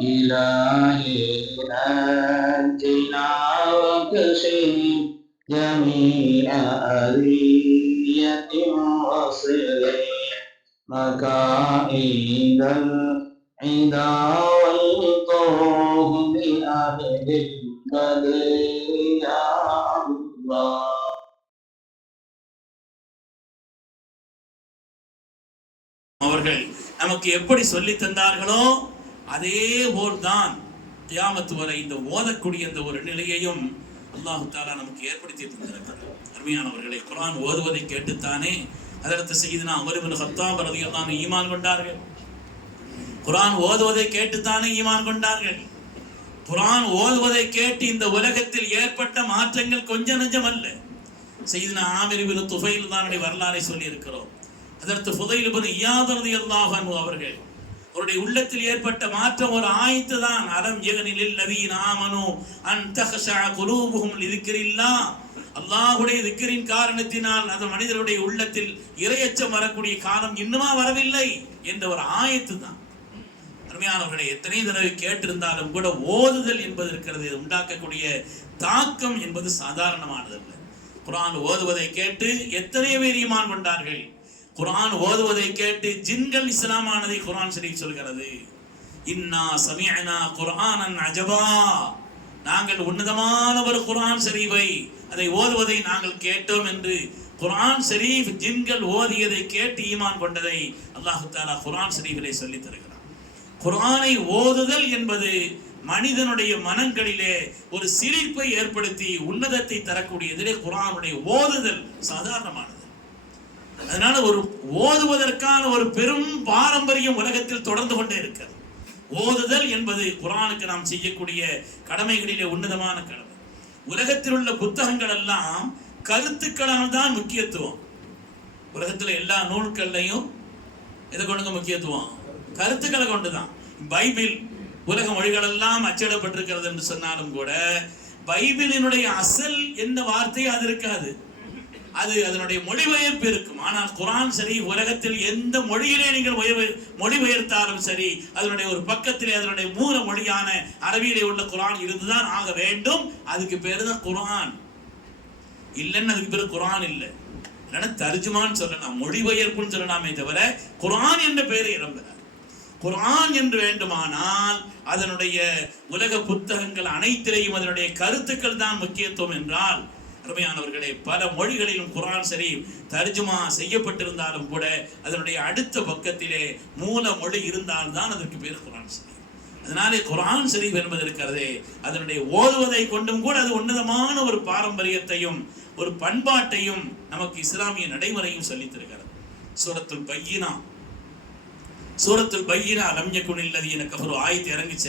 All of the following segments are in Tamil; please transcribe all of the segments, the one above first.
إلهي نجنا واكشف جميع أذية وصل مكائد العدا والطوف بأهل البدر يا الله. அவர்கள் நமக்கு எப்படி சொல்லி தந்தார்களோ அதே போல்தான் கியாமத்து வரை இந்த ஓதக்கூடிய இந்த ஒரு நிலையையும் அல்லாஹு தாலா நமக்கு ஏற்படுத்தி தந்திருக்கிறார். அருமையானவர்களை, குர்ஆன் ஓதுவதை கேட்டுத்தானே ஹஜ்ரத் சய்யிதுனா உமர் இப்னு கத்தாப் ரலியல்லாஹு அன்ஹு ஈமான் கொண்டார்கள். குர்ஆன் ஓதுவதை கேட்டுத்தானே ஈமான் கொண்டார்கள். குர்ஆன் ஓதுவதை கேட்டு இந்த உலகத்தில் ஏற்பட்ட மாற்றங்கள் கொஞ்சம் நெஞ்சம் அல்ல. சய்யிதுனா ஆமிர் இப்னு துஃபைல் தானுடைய வரலாறை சொல்லி இருக்கிறோம். அதற்கு ஃபுதைல் இப்னு இயாத் ரலியல்லாஹு அன்ஹு அவர்கள் அவருடைய உள்ளத்தில் ஏற்பட்ட மாற்றம் ஒரு ஆயத்து தான். அலம் யகனில் லதீன ஆமனு அன் தக்ஷா குலூபுஹும் லிذிக்ரில்லாஹ். அல்லாஹ்வுடைய திக்ரின் காரணத்தினால் அந்த மனிதருடைய உள்ளத்தில் இறையச்சம் வரக்கூடிய காலம் இன்னுமா வரவில்லை என்ற ஒரு ஆயத்து தான். அருமையானவர்களை, எத்தனை தடவை கேட்டிருந்தாலும் கூட ஓதுதல் என்பது இருக்கிறது, உண்டாக்கக்கூடிய தாக்கம் என்பது சாதாரணமானதல்ல. குர்ஆன் ஓதுவதை கேட்டு எத்தனை பேர் ஈமான் கொண்டார்கள். குர்ஆன் ஓதுவதை கேட்டு ஜின்கள் இஸ்லாமானதை குர்ஆன் ஷரீஃப் சொல்கிறது. இன்னா சமிஅனா குர்ஆனன் அஜபா, நாங்கள் உன்னதமான ஒரு குர்ஆன் ஷரீஃபை அதை ஓதுவதை நாங்கள் கேட்டோம் என்று குர்ஆன் ஷரீஃப் ஜின்கள் ஓதியதை கேட்டு ஈமான் கொண்டதை அல்லாஹ் தஆலா குர்ஆன் ஷரீஃபிலே சொல்லி தருகிறார். குர்ஆனை ஓதுதல் என்பது மனிதனுடைய மனங்களிலே ஒரு சிரிப்பை ஏற்படுத்தி உன்னதத்தை தரக்கூடியதிலே குர்ஆனுடைய ஓதுதல் சாதாரணமானது. அதனால ஒரு ஓதுவதற்கான ஒரு பெரும் பாரம்பரியம் உலகத்தில் தொடர்ந்து கொண்டே இருக்கிறது. ஓதுதல் என்பது குர்ஆனுக்கு நாம் செய்யக்கூடிய கடமைகளிலே உன்னதமான கடமை. உலகத்தில் உள்ள புத்தகங்கள் எல்லாம் கருத்துக்களால் தான் முக்கியத்துவம். உலகத்தில் எல்லா நூல்கள்லையும் எதை கொண்டுங்க முக்கியத்துவம்? கருத்துக்களை கொண்டுதான். பைபிள் உலக மொழிகள் எல்லாம் அச்சிடப்பட்டிருக்கிறது என்று சொன்னாலும் கூட பைபிளினுடைய அசல் என்ன வார்த்தை அது இருக்காது, அது அதனுடைய மொழிபெயர்ப்பு இருக்கும். ஆனால் குர்ஆன் சரி, உலகத்தில் எந்த மொழியிலே நீங்கள் மொழிபெயர்த்தாலும் சரி, அதனுடைய ஒரு பக்கத்திலே அதனுடைய மூல மொழியான அரபியிலே உள்ள குர்ஆன் இருந்துதான் ஆக வேண்டும். அதுக்கு பேரு தான் குர்ஆன். இல்லைன்னு அதுக்கு பேரு குர்ஆன் இல்லை, இல்லைன்னா தர்ஜுமான்னு சொல்லலாம், மொழிபெயர்ப்புன்னு சொல்லலாமே தவிர குர்ஆன் என்ற பெயரை இடம்பெறாது. குர்ஆன் என்று வேண்டுமானால் அதனுடைய உலக புத்தகங்கள் அனைத்திலேயும் அதனுடைய கருத்துக்கள் தான் முக்கியத்துவம் என்றால், அருமையானவர்களே, பல மொழிகளிலும் குர்ஆன் ஷரீஃப் தர்ஜுமா செய்யப்பட்டிருந்தாலும் கூட அதனுடைய அடுத்த பக்கத்திலே மூல மொழி இருந்தால்தான் அதற்கு பேர் குர்ஆன் ஷரீஃப். அதனாலே குர்ஆன் ஷரீஃப் என்பது இருக்கிறதே, அதனுடைய ஓதுவதை கொண்டும் கூட அது உன்னதமான ஒரு பாரம்பரியத்தையும் ஒரு பண்பாட்டையும் நமக்கு இஸ்லாமிய நடைமுறையும் சொல்லித் தருகிறது. சூரத்துல் பையினா லம் யகுனில் லதீன கஃபரு ஆயத்து இறங்கிச்ச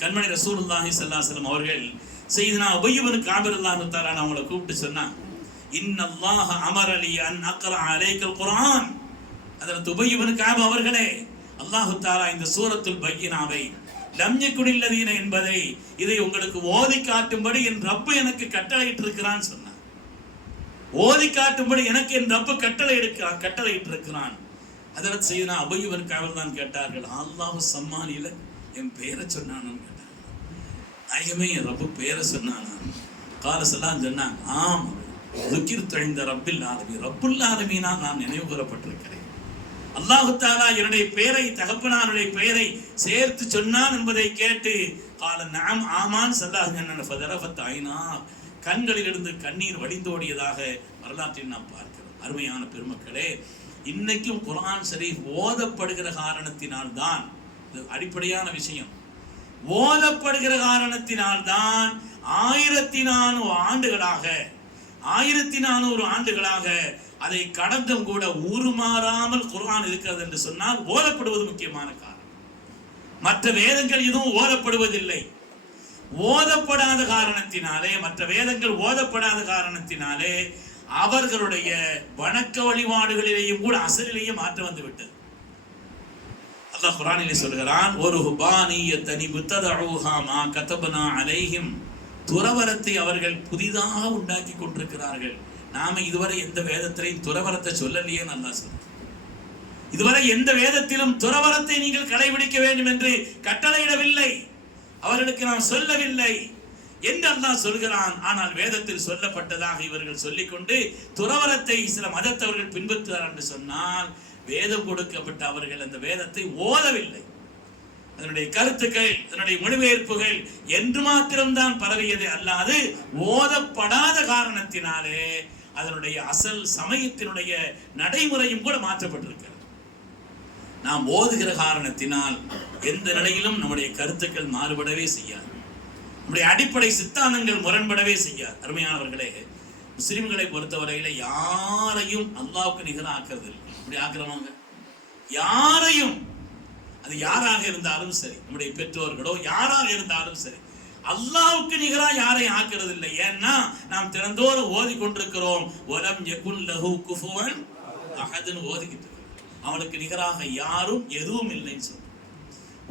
கண்மணி ரசூலுல்லாஹி ஸல்லல்லாஹு அலைஹி வஸல்லம் அவர்கள் சையதுனா உபய் இப்னு கஅப் ரலியல்லாஹு தஆலா அவங்களை கூப்பிட்டு சொன்னாங்க, இன்னல்லாஹ அமரலி அன் அக்ரா அலைக்கல் குர்ஆன். ஹஜ்ரத் உபய் இப்னு கஅப் அவர்களே, அல்லாஹ் தஆலா இந்த சூரத்துல் பையினாவை லம் யகுனில் லதீன என்பதை இதை உங்களுக்கு ஓதி காட்டும்படி என் ரப்பு எனக்கு கட்டளையிட்டு இருக்கிறான்னு சொன்னார். ஓதி காட்டும்படி எனக்கு என் ரப்பு கட்டளையிட்டு இருக்கிறான். ஹஜ்ரத் சையதுனா உபய் இப்னு கஅப் தான் கேட்டார்கள், அல்லாஹ் சம்மானில என் பெயரை சொன்னானு கேட்டாங்க. நாயகமே, என் ரப்பு பெயரை சொன்னானா? காலசெல்லாம் சொன்னாங்க, ஆம், துக்கிர் தொழிந்த ரப்பில் ஆலமீ, ரப்புல் ஆலமீனா நான் நினைவு கூறப்பட்டிருக்கிறேன். அல்லாஹு தஆலா என்னுடைய பெயரை, தகப்பனாருடைய பெயரை சேர்த்து சொன்னான் என்பதை கேட்டு கால நாம் ஆமான் சல்லாஹ் ஃபதரஃபத் ஐனா, கண்களிலிருந்து கண்ணீர் வடிந்தோடியதாக வரலாற்றில் நாம் பார்க்கிறோம். அருமையான பெருமக்களே, இன்னைக்கும் குர்ஆன் ஷரீஃப் ஓதப்படுகிற காரணத்தினால்தான், இது அடிப்படையான விஷயம், ஓதப்படுகிற காரணத்தினால்தான் 1400 ஆண்டுகளாக அதை கடந்தும் கூட உருமாறாமல் குர்ஆன் இருக்கிறது என்று சொன்னால் ஓதப்படுவது முக்கியமான காரணம். மற்ற வேதங்கள் எதுவும் ஓதப்படுவதில்லை. ஓதப்படாத காரணத்தினாலே, மற்ற வேதங்கள் ஓதப்படாத காரணத்தினாலே அவர்களுடைய வணக்க வழிபாடுகளிலேயும் கூட அசலிலேயும் மாற்றம் வந்து விட்டது. அல்லாஹ் குர்ஆனிலே சொல்கிறான், ஒரு ஹுபானியத்தனி புத்ததஊஹா மா கதபனா அலைஹிம், துறவரத்தை அவர்கள் புதிதாக உண்டாக்கி கொண்டிருக்கிறார்கள். நாம இதுவரை எந்த வேதத்திலையும் துறவரத்தை சொல்லலையே. நல்லா சொல்ற இதுவரை எந்த வேதத்திலும் துறவரத்தை நீங்கள் கடைபிடிக்க வேண்டும் என்று கட்டளையிடவில்லை, அவர்களுக்கு நாம் சொல்லவில்லை என்று அல்லாஹ் சொல்கிறான். ஆனால் வேதத்தில் சொல்லப்பட்டதாக இவர்கள் சொல்லிக்கொண்டு துறவரத்தை சில மதத்தவர்கள் பின்பற்றுவார் என்று சொன்னால், வேதம் கொடுக்கப்பட்ட அவர்கள் அந்த வேதத்தை ஓதவில்லை. அதனுடைய கருத்துக்கள், அதனுடைய மொழிபெயர்ப்புகள் என்று மாத்திரம்தான் பரவியது அல்லாது ஓதப்படாத காரணத்தினாலே அதனுடைய அசல் சமயத்தினுடைய நடைமுறையும் கூட மாற்றப்பட்டிருக்கிறது. நாம் ஓதுகிற காரணத்தினால் எந்த நிலையிலும் நம்முடைய கருத்துக்கள் மாறுபடவே செய்யாது, நம்முடைய அடிப்படை சித்தாந்தங்கள் முரண்படவே செய்யாது. அருமையானவர்களே, முஸ்லிம்களை பொறுத்தவரையில யாரையும் அல்லாஹ்வுக்கு நிகராக ஆக்குறது இல்லை. அப்படி ஆக்குறவங்க யாரையும், அது யாராக இருந்தாலும் சரி, நம்முடைய பெற்றோர்களோ யாராக இருந்தாலும் சரி, அல்லாஹ்வுக்கு நிகராக யாரையும் ஆக்குறது இல்லை. ஏன்னா நாம் தினந்தோறும் ஓதி கொண்டிருக்கிறோம், வலம் யகுல் லஹு குஃபுவன் அஹத்னு ஓதிக்கிட்டு இருக்கிறோம். அவனுக்கு நிகராக யாரும் எதுவும் இல்லைன்னு சொல்றோம்.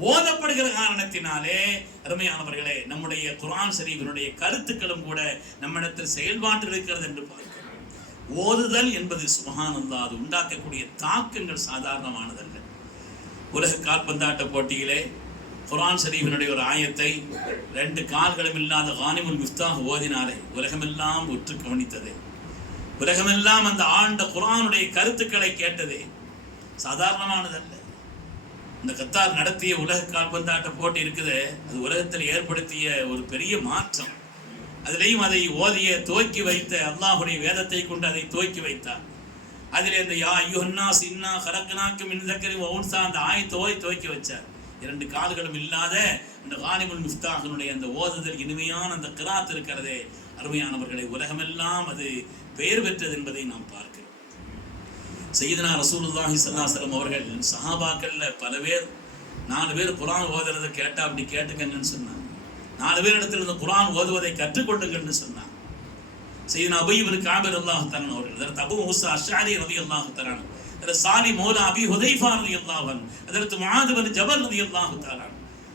ஓதப்படுகிற காரணத்தினாலே அருமையானவர்களே, நம்முடைய குர்ஆன் ஷரீஃபினுடைய கருத்துக்களும் கூட நம்மிடத்தில் செயல்பாட்டில் இருக்கிறது என்று பார்க்கிறோம். ஓதுதல் என்பது சுப்ஹானல்லாஹ், அது உண்டாக்கக்கூடிய தாக்கங்கள் சாதாரணமானதல்ல. உலக கால்பந்தாட்ட போட்டியிலே குர்ஆன் ஷரீஃபினுடைய ஒரு ஆயத்தை 2 கால்களும் இல்லாத கானிமுல் மிஃப்தாஹ் ஓதினாலே உலகமெல்லாம் உற்று கவனித்தது, உலகமெல்லாம் அந்த ஆண்ட குர்ஆனுடைய கருத்துக்களை கேட்டதே. சாதாரணமானதல்ல. இந்த கத்தார் நடத்திய உலக கால்பந்தாட்ட போட்டி இருக்குது, அது உலகத்தில் ஏற்படுத்திய ஒரு பெரிய மாற்றம். அதிலேயும் அதை ஓதிய துவக்கி வைத்த அல்லாஹ்வுடைய வேதத்தை கொண்டு அதை துவக்கி வைத்தார். அதிலே இந்த யா அய்யுஹன்னாஸ் இன்னா கலக்னாக்கும் மின் ذكر وأنثى அந்த ஆயத்தை ஓதி துவக்கி வச்சார். 2 கால்களும் இல்லாத இந்த கானிமுல் மிஃப்தாஹினுடைய அந்த ஓதுதல் இனிமையான அந்த கிராத் இருக்கிறதே, அருமையானவர்களை, உலகமெல்லாம் அது பெயர் பெற்றது என்பதை நாம் பார்க்கிறோம். சையதுனா ரசூலுல்லாஹி ஸல்லல்லாஹு அலைஹி வஸல்லம் அவர்கள் சஹாபாக்கள்ல பல பேர் 4 பேர் குர்ஆன் ஓதுறதை கேட்டா அப்படி கேட்டுக்கங்கன்னு சொன்னாங்க. 4 பேர் இடத்துல இந்த குர்ஆன் ஓதுவதை கற்றுக்கொள்ளுங்கன்னு சொன்னாங்க. சையதுனா உபய் இப்னு கஅப் ரலியல்லாஹு தஆலா அவர்கள், ஹஜ்ரத் அபூ மூஸா அஷ்அரி ரலியல்லாஹு தஆலா, ஹஜ்ரத் சாலி மௌலா அபி ஹுதைஃபா ரலியல்லாஹு அன்ஹு, ஹஜ்ரத் முஆத் இப்னு ஜபல் ரலியல்லாஹு தஆலா,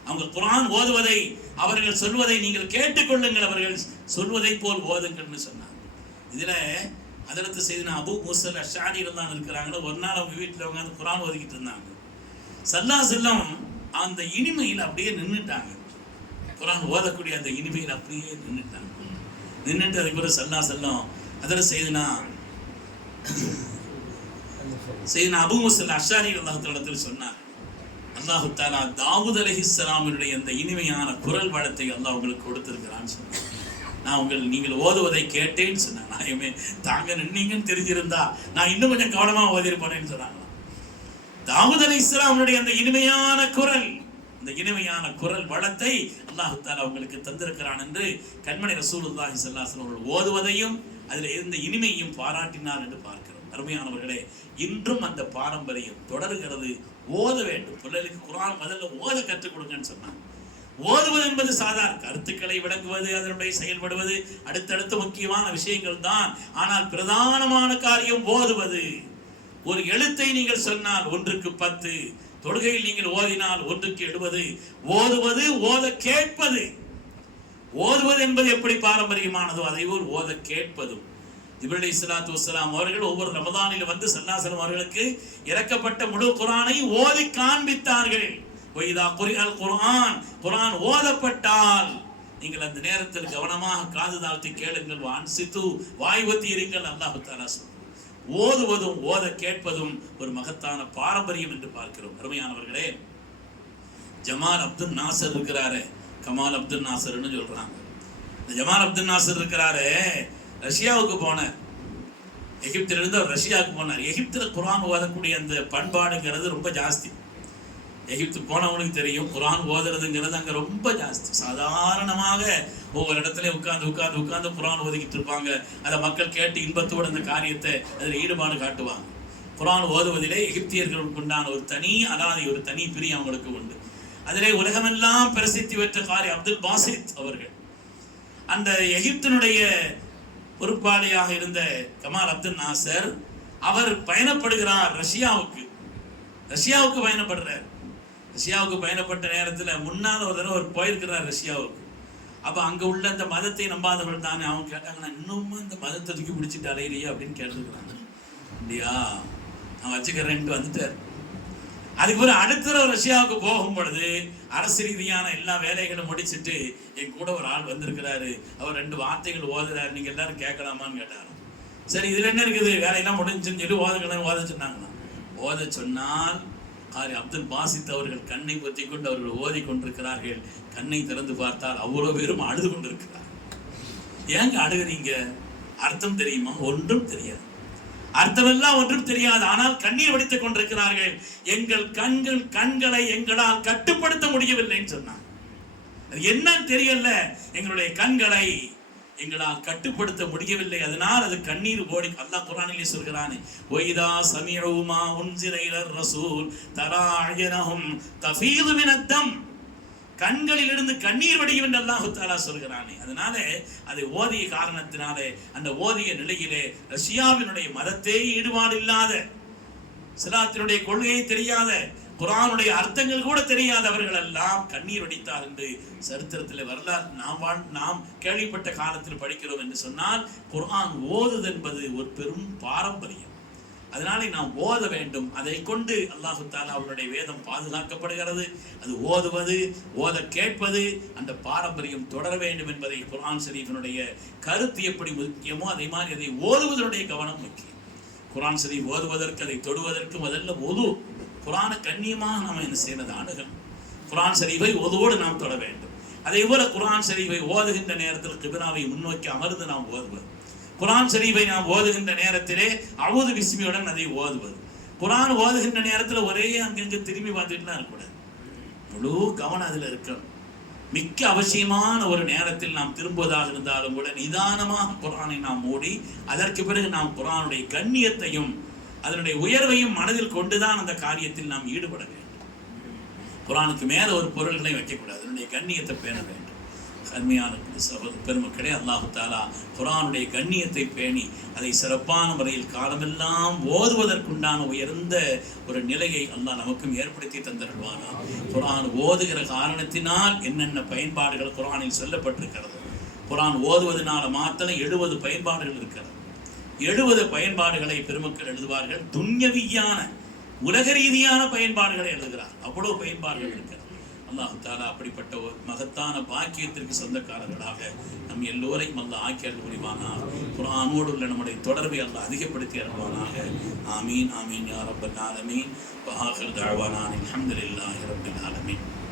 அவங்க குர்ஆன் ஓதுவதை அவர்கள் சொல்வதை நீங்கள் கேட்டுக்கொள்ளுங்கள், அவர்கள் சொல்வதை போல் ஓதுங்கள்னு சொன்னாங்க. இதுல ஹஜ்ரத் சையதுனா அபூ மூஸா அஷ்அரி ரலியல்லாஹு இருக்கிறாங்க. ஒரு நாள் அவங்க வீட்டில் அவங்க அந்த குர்ஆன் ஓதிக்கிட்டு இருந்தாங்க. ஸல்லல்லாஹு அலைஹி வஸல்லம் அந்த இனிமையில் அப்படியே நின்றுட்டாங்க. குர்ஆன் ஓதக்கூடிய அந்த இனிமையில் அப்படியே நின்றுட்டாங்க. நின்றுட்டு அதுக்கு பிறகு ஸல்லல்லாஹு அலைஹி வஸல்லம் ஹஜ்ரத் சையதுனா அபூ மூஸா அஷ்அரி ரலியல்லாஹு தஆலா சொன்னார், அல்லாஹ் தஆலா தாவூத் அலைஹிஸ்ஸலாமினுடைய அந்த இனிமையான குரல் வளத்தை அல்லாஹ் உங்களுக்கு கொடுத்திருக்கிறான்னு சொன்னார். நீங்கள் ஓதுவதை கேட்டேன்னு சொன்னாங்க. நாயமே தாங்க நின்னீங்கன்னு தெரிஞ்சிருந்தா நான் இன்னும் கொஞ்சம் கவனமா ஓதிருப்பேன்னு சொன்னாங்க. தாவூத் அலைஹிஸ்ஸலாமுடைய அந்த இனிமையான குரல், இந்த இனிமையான குரல் வளத்தை அல்லாஹ் தஆலா உங்களுக்கு தந்திருக்கிறான் என்று கண்மணி ரசூலுல்லாஹி ஸல்லல்லாஹு அலைஹி வஸல்லம் ஓதுவதையும் அதில் இருந்த இனிமையும் பாராட்டினார் என்று பார்க்கிறோம். அருமையானவர்களே, இன்றும் அந்த பாரம்பரியம் தொடர்கிறது. ஓத வேண்டும். பிள்ளைகளுக்கு குர்ஆன் முதல்ல ஓத கற்றுக் கொடுங்கன்னு சொன்னாங்க. ஓதுவது என்பது சாதாரண கருத்துக்களை விளங்குவது, அதனுடைய செயல்படுவது அடுத்தடுத்த முக்கியமான விஷயங்கள் தான். ஆனால் பிரதானமான காரியம் ஓதுவது. ஒரு எழுத்தை நீங்கள் சொன்னால் 1க்கு 10, தொழுகையில் நீங்கள் ஓதினால் 1க்கு 70. ஓதுவது, ஓத கேட்பது. ஓதுவது என்பது எப்படி பாரம்பரியமானதோ அதே போல் ஓத கேட்பதும். ஜிப்ரீல் அலைஹிஸ்ஸலாத்து வஸ்ஸலாம் அவர்கள் ஒவ்வொரு ரமதானில் வந்து ஸல்லல்லாஹு அலைஹி வஸல்லம் அவர்களுக்கு இறக்கப்பட்ட முழு குர்ஆனை ஓதி காண்பித்தார்கள். வைதா குரிஅல் குர்ஆன், குர்ஆன் ஓதப்பட்டால் நீங்கள் அந்த நேரத்தில் கவனமாக காது தாழ்த்தி கேளுங்கள், வான்சித்து வாய்வத்தி இருங்கள். அல்லாஹ் தஆலா சொல்றார். ஓதுவதும் ஓத கேட்பதும் ஒரு மகத்தான பாரம்பரியம் என்று பார்க்கிறோம். அருமையானவர்களே, ஜமால் அப்துல் நாசர் இருக்கிறாரு, கமால் அப்துல் நாசர்னு சொல்றாங்க. இந்த ஜமால் அப்துல் நாசர் இருக்கிறாரு, ரஷ்யாவுக்கு போனார். எகிப்திலிருந்து அவர் ரஷ்யாவுக்கு போனார். எகிப்தில் குர்ஆன் ஓதக்கூடிய அந்த பண்பாடுங்கிறது ரொம்ப ஜாஸ்தி. எகிப்து போனவனுக்கு தெரியும், குர்ஆன் ஓதுறதுங்கிறது அங்கே ரொம்ப ஜாஸ்தி. சாதாரணமாக ஒவ்வொரு இடத்துலையும் உட்கார்ந்து குர்ஆன் ஓதிக்கிட்டு இருப்பாங்க. அதை மக்கள் கேட்டு இன்பத்தோடு அந்த காரியத்தை அதில் ஈடுபாடு காட்டுவாங்க. குர்ஆன் ஓதுவதிலே எகிப்தியர்களுக்கு உண்டான ஒரு தனி அலாதி, ஒரு தனி பிரியம் அவங்களுக்கு உண்டு. அதிலே உலகமெல்லாம் பிரசித்தி பெற்ற காரி அப்துல் பாசித் அவர்கள், அந்த எகிப்தினுடைய பொறுப்பாளியாக இருந்த கமால் அப்துல் நாசர், அவர் பயணப்படுகிறார் ரஷ்யாவுக்கு பயணப்படுறார். ரஷ்யாவுக்கு பயணப்பட்ட நேரத்தில் முன்னால் ஒரு தடவை அவர் போயிருக்கிறார் ரஷ்யாவுக்கு. அப்போ அங்கே உள்ள அந்த மதத்தை நம்பாதவர்கள் தானே அவங்க கேட்டாங்கன்னா, இன்னும் இந்த மதத்தை தூக்கி பிடிச்சிட்டு அலையிறியா அப்படின்னு கேட்டுருக்குறாங்க. இல்லையா, நான் வச்சுக்கிறேன்ட்டு வந்துட்டார். அதுக்கு ஒரு அடுத்த ரஷ்யாவுக்கு போகும் பொழுது அரசு ரீதியான எல்லா வேலைகளும் முடிச்சுட்டு என் கூட ஒரு ஆள் வந்திருக்கிறாரு, அவர் 2 வார்த்தைகள் ஓதுறாரு, நீங்க எல்லாரும் கேட்கலாமான்னு கேட்டாரு. சரி இதுல என்ன இருக்குது, வேலையெல்லாம் முடிஞ்சுன்னு சொல்லி ஓத சொன்னாங்கன்னா, ஓத சொன்னால் அப்துல் பாசித் அவர்கள் கண்ணை பொத்தி கொண்டு அவர்கள் ஓதி கொண்டிருக்கிறார்கள். கண்ணை திறந்து பார்த்தால் அவ்வளவு பேரும் அழுது கொண்டிருக்கிறார். ஏங்க அழுகிறீங்க? அர்த்தம் தெரியுமா? ஒன்றும் தெரியாது. அர்த்தமெல்லாம் ஒன்றும் தெரியாது. ஆனால் கண்ணீர் வடித்துக் கொண்டிருக்கிறார்கள். எங்கள் கண்களை எங்களால் கட்டுப்படுத்த முடியவில்லைன்னு சொன்னாங்க. அது என்னன்னு தெரியல, எங்களுடைய கண்களை எங்களால் கட்டுப்படுத்த முடியவில்லை, அதனால் அது கண்ணீர் ஓடி. அல்லாஹ் குர்ஆனிலே சொல்கிறானே, ஒய்தா சமிஉமா உன்சில இலர் ரசூல் தரா அயனஹும் தஃபீது மினத்தம், கண்களில் இருந்து கண்ணீர் வடியும் என்று அல்லாஹ் தஆலா சொல்கிறானே. அதனால அதை ஓதிய காரணத்தினாலே, அந்த ஓதிய நிலையிலே ரஷ்யாவினுடைய மதத்தை ஈடுபாடு இல்லாத, இஸ்லாத்தினுடைய கொள்கையை தெரியாத, குர்ஆனுடைய அர்த்தங்கள் கூட தெரியாதவர்கள் எல்லாம் கண்ணீர் வடித்தார் என்று சரித்திரத்தில் வரலாறு நாம் கேள்விப்பட்ட காலத்தில் படிக்கிறோம் என்று சொன்னால், குர்ஆன் ஓதுது என்பது ஒரு பெரும் பாரம்பரியம். அதனாலே நாம் ஓத வேண்டும். அதை கொண்டு அல்லாஹு தஆலா அவருடைய வேதம் பாதுகாக்கப்படுகிறது. அது ஓதுவது, ஓத கேட்பது, அந்த பாரம்பரியம் தொடர வேண்டும் என்பதை குர்ஆன் ஷரீஃபினுடைய கருத்து எப்படி முக்கியமோ அதே மாதிரி அதை ஓதுவதனுடைய கவனம் முக்கியம். குர்ஆன் ஷரீஃப் ஓதுவதற்கு, அதை தொடுவதற்கு முதல்ல ஒது, குர்ஆனை கண்ணியமாக நாம் என்ன செய்யறது, அணுகணும். குர்ஆன் ஷரீஃபை ஒதுவோடு நாம் தொட வேண்டும். அதே போல குர்ஆன் ஷரீஃபை ஓதுகின்ற நேரத்தில் கிபிலாவை முன்னோக்கி அமர்ந்து நாம் ஓதுவது, குர்ஆன் ஷரீஃபை நாம் ஓதுகின்ற நேரத்திலே அஊது பிஸ்மியுடன் அதை ஓதுவது, குர்ஆன் ஓதுகின்ற நேரத்தில் ஒரே அங்கங்கே திரும்பி பார்த்துட்டுலாம் இருக்கக்கூடாது. முழு கவனம் அதில் இருக்கணும். மிக்க அவசியமான ஒரு நேரத்தில் நாம் திரும்புவதாக இருந்தாலும் கூட நிதானமாக குர்ஆனை நாம் மூடி, அதற்கு பிறகு நாம் குர்ஆனுடைய கண்ணியத்தையும் அதனுடைய உயர்வையும் மனதில் கொண்டுதான் அந்த காரியத்தில் நாம் ஈடுபட வேண்டும். குர்ஆனுக்கு மேல ஒரு பொருள்களை வைக்கக்கூடாது, அதனுடைய கண்ணியத்தை பேண வேண்டும். அருமையான பெருமக்களே, அல்லாஹு தஆலா குர்ஆனுடைய கண்ணியத்தை பேணி அதை சிறப்பான முறையில் காலமெல்லாம் ஓதுவதற்குண்டான உயர்ந்த ஒரு நிலையை அல்லாஹ் நமக்கும் ஏற்படுத்தி தந்தருள்வானா. குர்ஆன் ஓதுகிற காரணத்தினால் என்னென்ன பயன்பாடுகள் குர்ஆனில் சொல்லப்பட்டிருக்கிறது. குர்ஆன் ஓதுவதனால மாத்திரம் 70 பயன்பாடுகள் இருக்கிறது. 70 பயன்பாடுகளை பெருமக்கள் எழுதுவார்கள். துன்யவியான உலக ரீதியான பயன்பாடுகளை எழுதுகிறார். அவ்வளவு பயன்பாடுகள் இருக்கிறது. அல்லாஹ் தஆலா அப்படிப்பட்ட ஒரு மகத்தான பாக்கியத்திற்கு சொந்தக்காரர்களாக நம் எல்லோரையும் அல்லாஹ் ஆக்கி அருள் புரிவானாக. குர்ஆனோடு உள்ள நம்முடைய தொடர்பை அல்லாஹ் அதிகப்படுத்தி அருள்வானாக. ஆமீன் ஆமீன் யா ரப்பல் ஆலமீன். வ ஆகிரு தஅவானா அல்ஹம்துலில்லாஹி ரப்பில் ஆலமீன்.